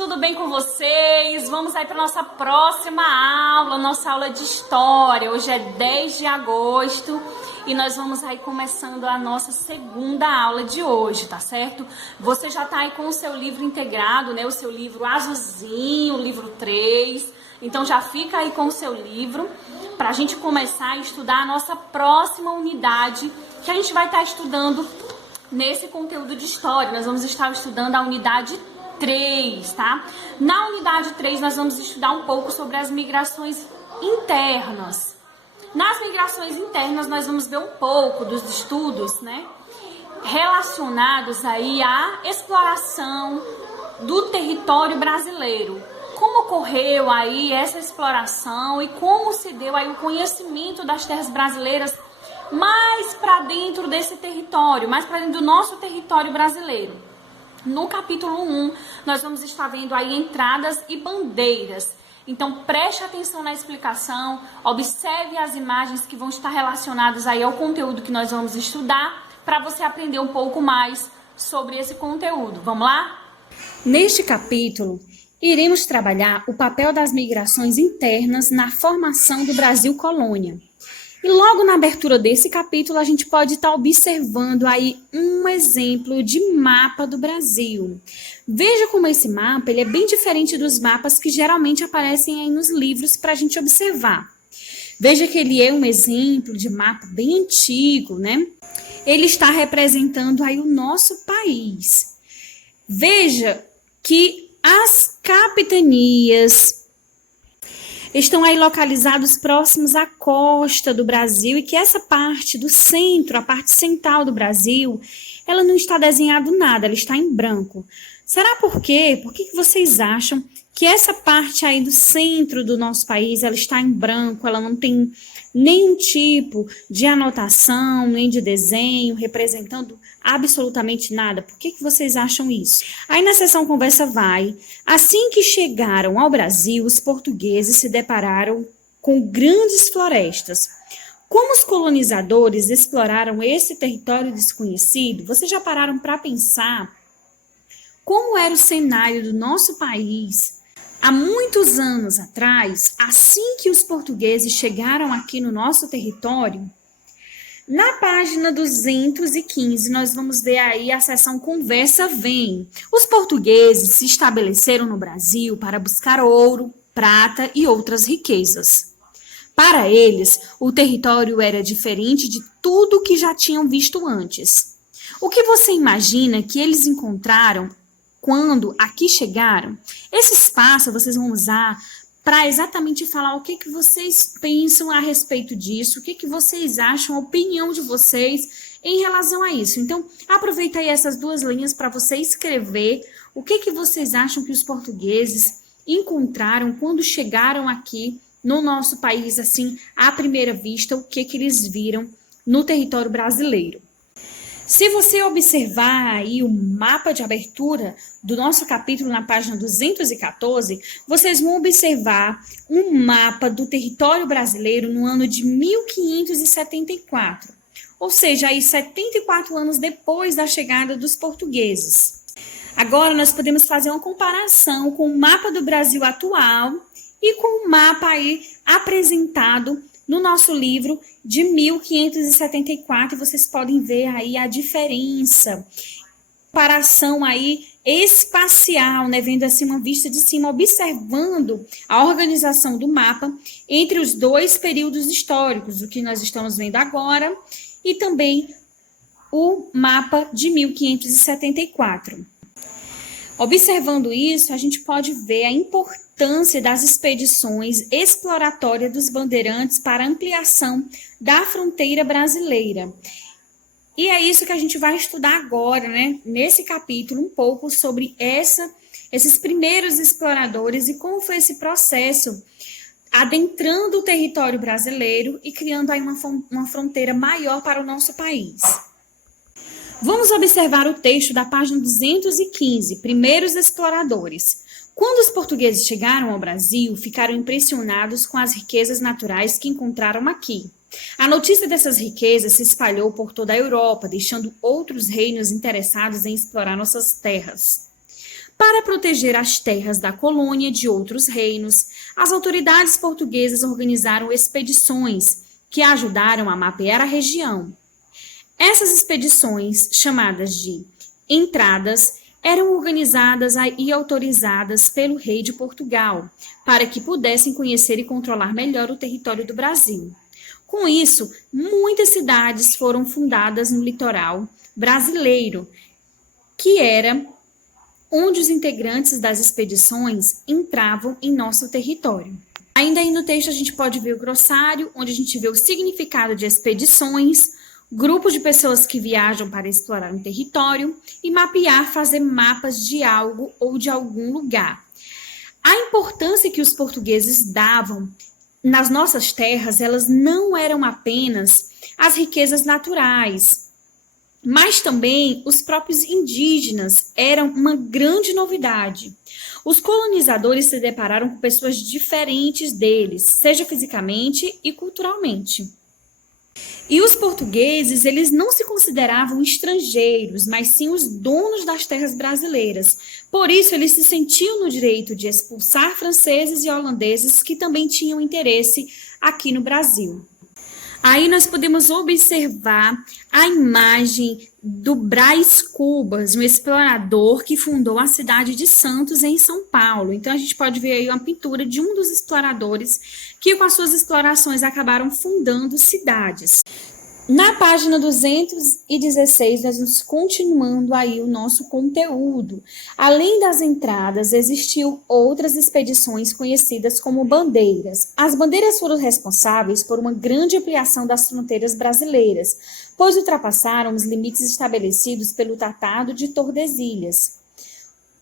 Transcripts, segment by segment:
tudo bem com vocês? Vamos aí para nossa próxima aula, nossa aula de história. Hoje é 10 de agosto e nós vamos aí começando a nossa segunda aula de hoje, tá certo? Você já tá aí com o seu livro integrado, né? O seu livro azulzinho, o livro 3. Então já fica aí com o seu livro para a gente começar a estudar a nossa próxima unidade que a gente vai estar estudando nesse conteúdo de história. Nós vamos estar estudando a unidade 3, tá? Na unidade 3 nós vamos estudar um pouco sobre as migrações internas. Nas migrações internas nós vamos ver um pouco dos estudos, né, relacionados aí à exploração do território brasileiro. Como ocorreu aí essa exploração e como se deu aí o conhecimento das terras brasileiras mais para dentro desse território, mais para dentro do nosso território brasileiro. No capítulo 1, nós vamos estar vendo aí entradas e bandeiras. Então, preste atenção na explicação, observe as imagens que vão estar relacionadas aí ao conteúdo que nós vamos estudar, para você aprender um pouco mais sobre esse conteúdo. Vamos lá? Neste capítulo, iremos trabalhar o papel das migrações internas na formação do Brasil colônia. E logo na abertura desse capítulo, a gente pode estar observando aí um exemplo de mapa do Brasil. Veja como esse mapa ele é bem diferente dos mapas que geralmente aparecem aí nos livros para a gente observar. Veja que ele é um exemplo de mapa bem antigo, né? Ele está representando aí o nosso país. Veja que as capitanias estão aí localizados próximos à costa do Brasil e que essa parte do centro, a parte central do Brasil, ela não está desenhado nada, ela está em branco. Será por quê? Por que vocês acham que essa parte aí do centro do nosso país, ela está em branco, ela não tem nenhum tipo de anotação, nem de desenho, representando absolutamente nada? Por que vocês acham isso? Aí na seção Conversa Vai, assim que chegaram ao Brasil, os portugueses se depararam com grandes florestas. Como os colonizadores exploraram esse território desconhecido, vocês já pararam para pensar como era o cenário do nosso país há muitos anos atrás, assim que os portugueses chegaram aqui no nosso território? Na página 215, nós vamos ver aí a seção Conversa Vem. Os portugueses se estabeleceram no Brasil para buscar ouro, prata e outras riquezas. Para eles, o território era diferente de tudo que já tinham visto antes. O que você imagina que eles encontraram quando aqui chegaram? Esse espaço vocês vão usar para exatamente falar o que vocês pensam a respeito disso, o que vocês acham, a opinião de vocês em relação a isso. Então, aproveita aí essas duas linhas para você escrever o que vocês acham que os portugueses encontraram quando chegaram aqui no nosso país, assim, à primeira vista, o que eles viram no território brasileiro. Se você observar aí o mapa de abertura do nosso capítulo na página 214, vocês vão observar um mapa do território brasileiro no ano de 1574, ou seja, aí 74 anos depois da chegada dos portugueses. Agora nós podemos fazer uma comparação com o mapa do Brasil atual e com o mapa aí apresentado no nosso livro de 1574, vocês podem ver aí a diferença, comparação aí espacial, né, vendo assim uma vista de cima, observando a organização do mapa entre os dois períodos históricos, o que nós estamos vendo agora e também o mapa de 1574. Observando isso, a gente pode ver a importância das expedições exploratórias dos bandeirantes para ampliação da fronteira brasileira. E é isso que a gente vai estudar agora, né? Nesse capítulo, um pouco sobre esses primeiros exploradores e como foi esse processo adentrando o território brasileiro e criando aí uma fronteira maior para o nosso país. Vamos observar o texto da página 215, Primeiros Exploradores. Quando os portugueses chegaram ao Brasil, ficaram impressionados com as riquezas naturais que encontraram aqui. A notícia dessas riquezas se espalhou por toda a Europa, deixando outros reinos interessados em explorar nossas terras. Para proteger as terras da colônia de outros reinos, as autoridades portuguesas organizaram expedições que ajudaram a mapear a região. Essas expedições, chamadas de entradas, eram organizadas e autorizadas pelo rei de Portugal, para que pudessem conhecer e controlar melhor o território do Brasil. Com isso, muitas cidades foram fundadas no litoral brasileiro, que era onde os integrantes das expedições entravam em nosso território. Ainda aí no texto a gente pode ver o glossário, onde a gente vê o significado de expedições, grupos de pessoas que viajam para explorar um território e mapear, fazer mapas de algo ou de algum lugar. A importância que os portugueses davam nas nossas terras, elas não eram apenas as riquezas naturais, mas também os próprios indígenas eram uma grande novidade. Os colonizadores se depararam com pessoas diferentes deles, seja fisicamente e culturalmente. E os portugueses, eles não se consideravam estrangeiros, mas sim os donos das terras brasileiras. Por isso, eles se sentiam no direito de expulsar franceses e holandeses que também tinham interesse aqui no Brasil. Aí nós podemos observar a imagem do Brás Cubas, um explorador que fundou a cidade de Santos, em São Paulo. Então, a gente pode ver aí uma pintura de um dos exploradores que, com as suas explorações, acabaram fundando cidades. Na página 216, nós vamos continuando aí o nosso conteúdo. Além das entradas, existiam outras expedições conhecidas como bandeiras. As bandeiras foram responsáveis por uma grande ampliação das fronteiras brasileiras, pois ultrapassaram os limites estabelecidos pelo Tratado de Tordesilhas.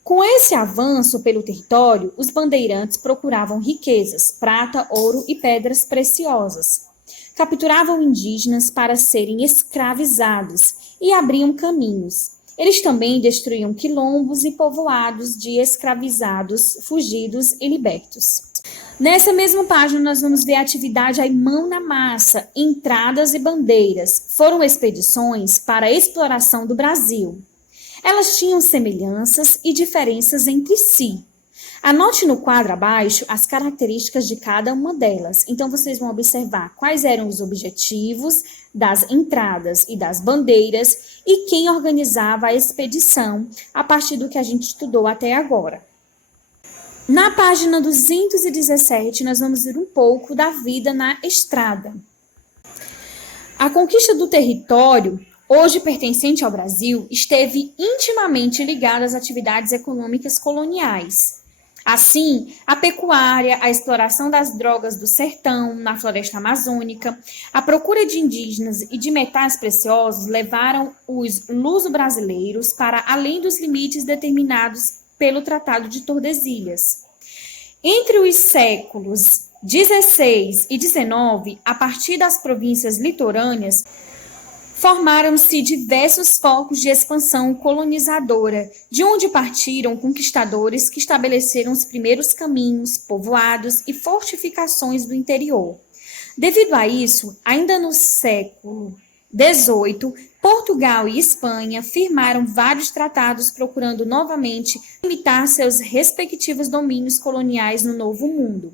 Com esse avanço pelo território, os bandeirantes procuravam riquezas, prata, ouro e pedras preciosas. Capturavam indígenas para serem escravizados e abriam caminhos. Eles também destruíam quilombos e povoados de escravizados, fugidos e libertos. Nessa mesma página, nós vamos ver a atividade aí mão na massa, entradas e bandeiras. Foram expedições para a exploração do Brasil. Elas tinham semelhanças e diferenças entre si. Anote no quadro abaixo as características de cada uma delas. Então, vocês vão observar quais eram os objetivos das entradas e das bandeiras e quem organizava a expedição a partir do que a gente estudou até agora. Na página 217, nós vamos ver um pouco da vida na estrada. A conquista do território, hoje pertencente ao Brasil, esteve intimamente ligada às atividades econômicas coloniais. Assim, a pecuária, a exploração das drogas do sertão, na floresta amazônica, a procura de indígenas e de metais preciosos levaram os luso-brasileiros para além dos limites determinados pelo Tratado de Tordesilhas. Entre os séculos XVI e XIX, a partir das províncias litorâneas, formaram-se diversos focos de expansão colonizadora, de onde partiram conquistadores que estabeleceram os primeiros caminhos, povoados e fortificações do interior. Devido a isso, ainda no século XVIII, Portugal e Espanha firmaram vários tratados procurando novamente limitar seus respectivos domínios coloniais no Novo Mundo.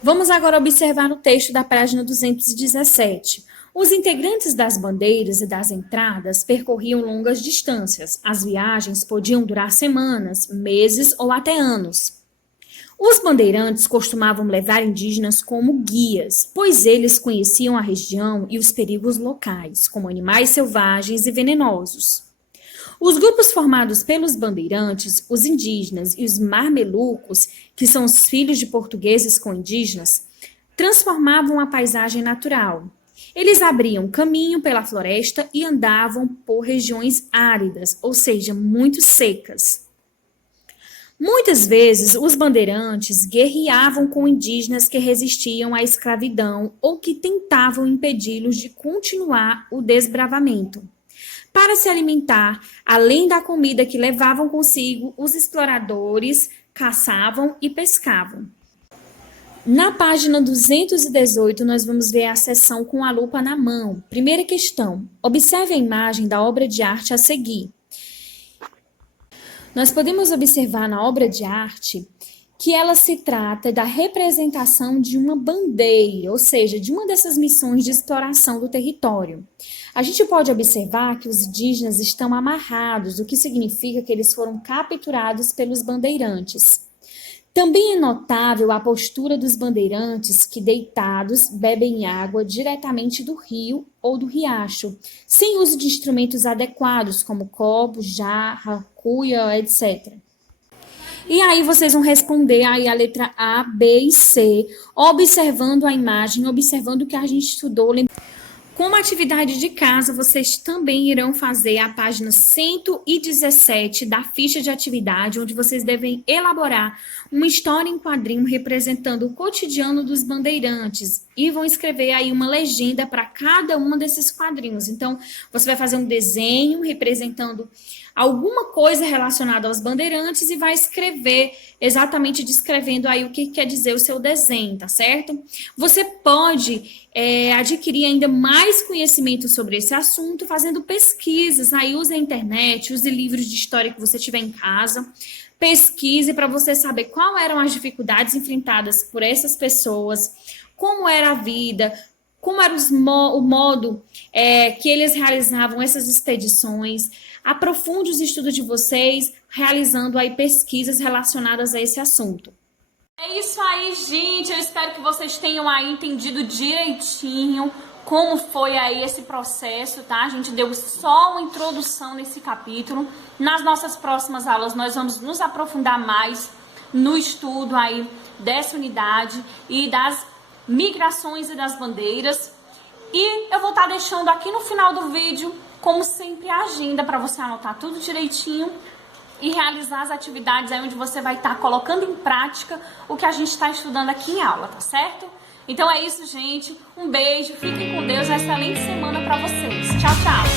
Vamos agora observar o texto da página 217. Os integrantes das bandeiras e das entradas percorriam longas distâncias. As viagens podiam durar semanas, meses ou até anos. Os bandeirantes costumavam levar indígenas como guias, pois eles conheciam a região e os perigos locais, como animais selvagens e venenosos. Os grupos formados pelos bandeirantes, os indígenas e os mamelucos, que são os filhos de portugueses com indígenas, transformavam a paisagem natural. Eles abriam caminho pela floresta e andavam por regiões áridas, ou seja, muito secas. Muitas vezes, os bandeirantes guerreavam com indígenas que resistiam à escravidão ou que tentavam impedi-los de continuar o desbravamento. Para se alimentar, além da comida que levavam consigo, os exploradores caçavam e pescavam. Na página 218, nós vamos ver a seção com a lupa na mão. Primeira questão. Observe a imagem da obra de arte a seguir. Nós podemos observar na obra de arte que ela se trata da representação de uma bandeira, ou seja, de uma dessas missões de exploração do território. A gente pode observar que os indígenas estão amarrados, o que significa que eles foram capturados pelos bandeirantes. Também é notável a postura dos bandeirantes que, deitados, bebem água diretamente do rio ou do riacho, sem uso de instrumentos adequados, como copo, jarra, cuia, etc. E aí vocês vão responder aí a letra A, B e C, observando a imagem, observando o que a gente estudou. Como atividade de casa, vocês também irão fazer a página 117 da ficha de atividade, onde vocês devem elaborar uma história em quadrinho representando o cotidiano dos bandeirantes e vão escrever aí uma legenda para cada um desses quadrinhos. Então, você vai fazer um desenho representando alguma coisa relacionada aos bandeirantes e vai escrever, exatamente descrevendo aí o que quer dizer o seu desenho, tá certo? Você pode adquirir ainda mais conhecimento sobre esse assunto fazendo pesquisas, aí use a internet, use livros de história que você tiver em casa, pesquise para você saber quais eram as dificuldades enfrentadas por essas pessoas, como era a vida, como era o modo que eles realizavam essas expedições. Aprofunde os estudos de vocês, realizando aí pesquisas relacionadas a esse assunto. É isso aí, gente. Eu espero que vocês tenham aí entendido direitinho como foi aí esse processo, tá? A gente deu só uma introdução nesse capítulo. Nas nossas próximas aulas, nós vamos nos aprofundar mais no estudo aí dessa unidade e das migrações e das bandeiras. E eu vou estar deixando aqui no final do vídeo, como sempre, a agenda para você anotar tudo direitinho e realizar as atividades aí onde você vai estar colocando em prática o que a gente está estudando aqui em aula, tá certo? Então é isso, gente. Um beijo, fiquem com Deus, uma excelente semana para vocês. Tchau, tchau!